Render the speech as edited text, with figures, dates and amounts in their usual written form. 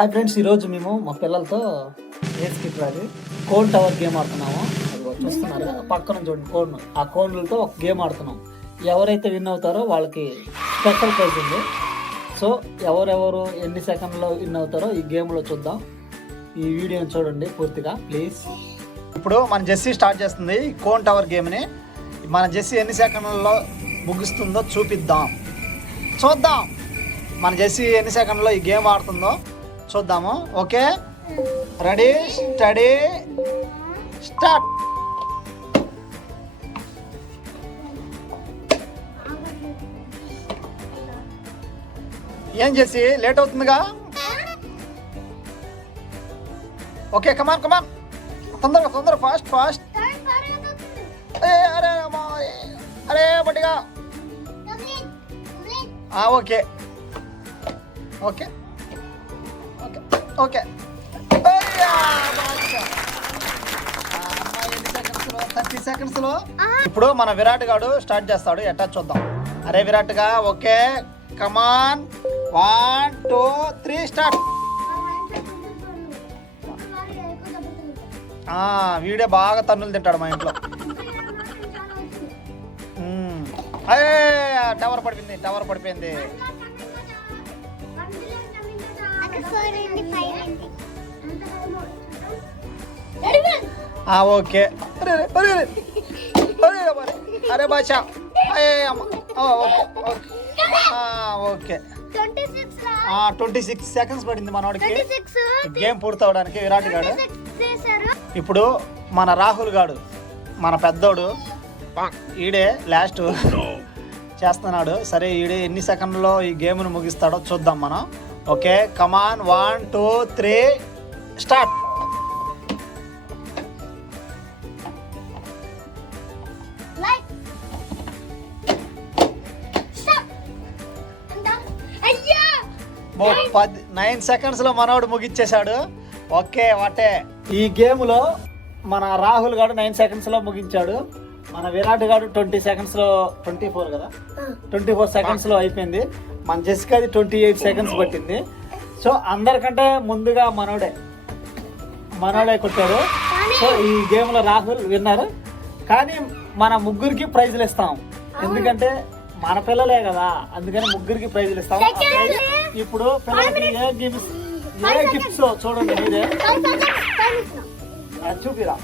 Hi friends, ఈరోజు మేము మా పిల్లలతో అది కోన్ టవర్ గేమ్ ఆడుతున్నాము. అది చూస్తున్నారు కదా, పక్కన చూడండి కోన్. ఆ కోన్లతో ఒక గేమ్ ఆడుతున్నాం. ఎవరైతే విన్ అవుతారో వాళ్ళకి స్పెషల్ ప్రైజ్ ఉంది. సో ఎవరెవరు ఎన్ని సెకండ్లో విన్ అవుతారో ఈ గేమ్లో చూద్దాం. ఈ వీడియోని చూడండి పూర్తిగా ప్లీజ్. ఇప్పుడు మన జెస్సీ స్టార్ట్ చేస్తుంది ఈ కోన్ టవర్ గేమ్ని. మన జెస్సీ ఎన్ని సెకండ్లలో ముగిస్తుందో చూద్దాం. మన జెస్సీ ఎన్ని సెకండ్లో ఈ గేమ్ ఆడుతుందో చూద్దాము. Okay, ready, study, start. ఏం చేసి లేట్ అవుతుందిగా. ఓకే, కమాన్ తొందరగా ఫాస్ట్. అరే బట్టిగా. ఓకే 30 సెకండ్స్లో ఇప్పుడు మన విరాట్ గాడు స్టార్ట్ చేస్తాడు. ఎట్టా చూద్దాం. అరే విరాట్ గా, ఓకే కమాన్, 1 2 3 స్టార్ట్. వీడే బాగా తన్నులు తింటాడు మా ఇంట్లో. టవర్ పడిపోయింది. ఓకే, అరే బాషా, ఓకే 26 సెకండ్స్ పడింది మనోడికి గేమ్ పూర్తవడానికి. విరాట్ గాడు ఇప్పుడు మన రాహుల్ గాడు, మన పెద్దోడు, ఈడే లాస్ట్ చేస్తున్నాడు. సరే, ఈడే ఎన్ని సెకండ్లో ఈ గేమ్ను ముగిస్తాడో చూద్దాం మనం. Okay come on, 1 2 3 start. ఓ 9 సెకండ్స్లో మనోడు ముగించేశాడు. Okay what a. ఈ గేమ్లో మన రాహుల్ గారు 9 సెకండ్స్లో ముగించాడు. మన విరాట్ గారు 20 సెకండ్స్లో 24 కదా, 24 సెకండ్స్లో అయిపోయింది. మన జెస్సికాది 28 సెకండ్స్ పట్టింది. సో అందరికంటే ముందుగా మనోడే కొట్టాడు. సో ఈ గేమ్లో రాహుల్ విన్నారు. కానీ మన ముగ్గురికి ప్రైజులు ఇస్తాం, ఎందుకంటే మన పిల్లలే కదా, అందుకని ముగ్గురికి ప్రైజులు ఇస్తాం. ఇప్పుడు పిల్లలకి ఏ గిఫ్ట్స్ చూడండి మీరే. చూపిరా.